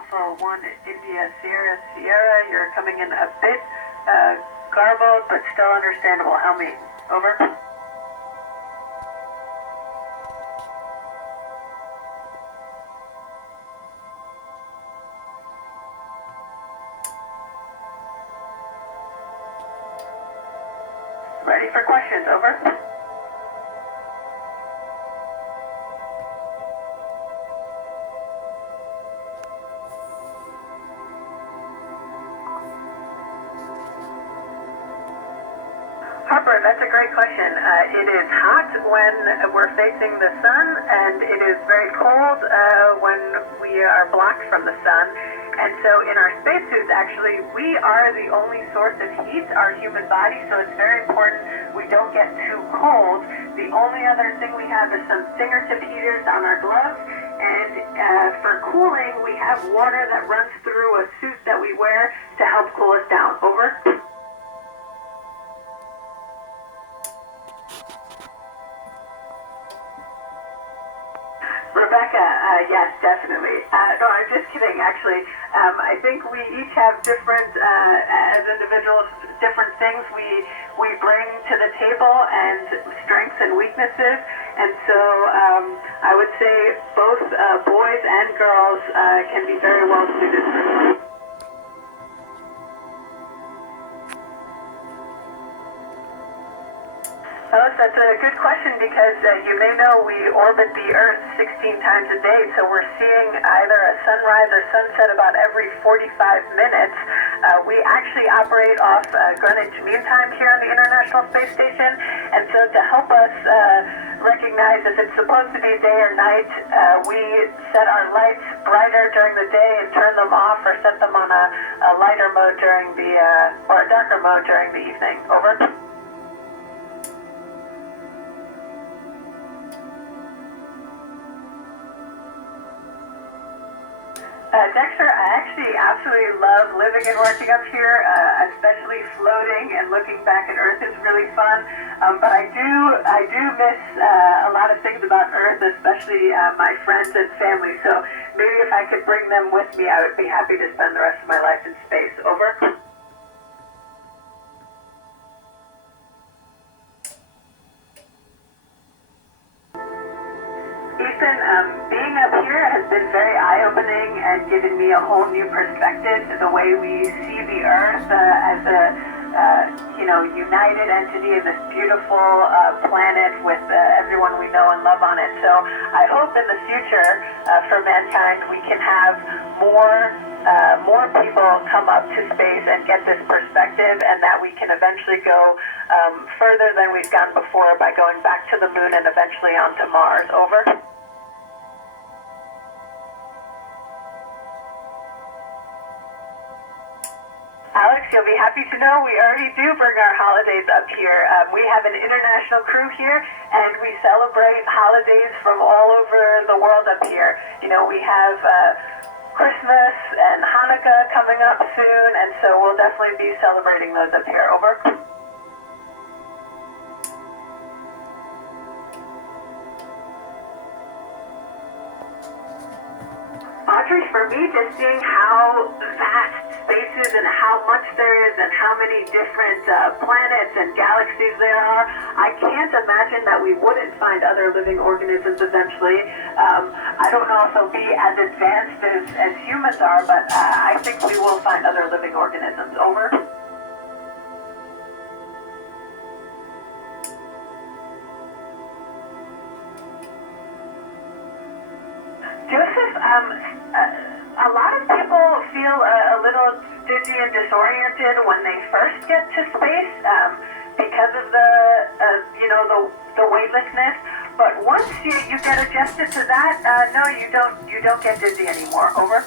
Alpha 1 India Sierra Sierra. You're coming in a bit garbled, but still understandable. How many? Over. Ready for questions. Over. Harper, that's a great question. It is hot when we're facing the sun, and it is very cold when we are blocked from the sun. And so in our spacesuits, actually, we are the only source of heat, our human body, so it's very important we don't get too cold. The only other thing we have is some fingertip heaters on our gloves, and for cooling, we have water that runs through a suit that we wear to help cool us down. Over. Rebecca, yes, definitely. No, I'm just kidding, actually. I think we each have different, as individuals, different things we bring to the table and strengths and weaknesses. And so I would say both boys and girls can be very well suited for this. Oh, that's a good question because you may know we orbit the Earth 16 times a day, so we're seeing either a sunrise or sunset about every 45 minutes. We actually operate off Greenwich Mean Time here on the International Space Station, and so to help us recognize if it's supposed to be day or night, we set our lights brighter during the day and turn them off or set them on a lighter mode during the, or a darker mode during the evening. Over. Dexter, I actually absolutely love living and working up here, especially floating and looking back at Earth is really fun. But I do miss a lot of things about Earth, especially my friends and family. So maybe if I could bring them with me, I would be happy to spend the rest of my life in space. Over. Ethan, being up here has been very eye-opening and given me a whole new perspective to the way we see the Earth as a, united entity in this beautiful planet with everyone we know and love on it. So I hope in the future for mankind we can have more people come up to space and get this perspective, and that we can eventually go further than we've gone before by going back to the moon and eventually onto Mars. Over. Alex, you'll be happy to know we already do bring our holidays up here. We have an international crew here, and we celebrate holidays from all over the world up here. You know, we have Christmas and Hanukkah coming up soon, and so we'll definitely be celebrating those up here. Over. Audrey, for me, just seeing how vast space is and how much there is and how many different planets and galaxies there are, I can't imagine that we wouldn't find other living organisms eventually. I don't know if they'll be as advanced as humans are, but I think we will find other living organisms. Over. Joseph, a lot of people feel a little dizzy and disoriented when they first get to space because of the weightlessness. But once you get adjusted to that, no, you don't get dizzy anymore. Over.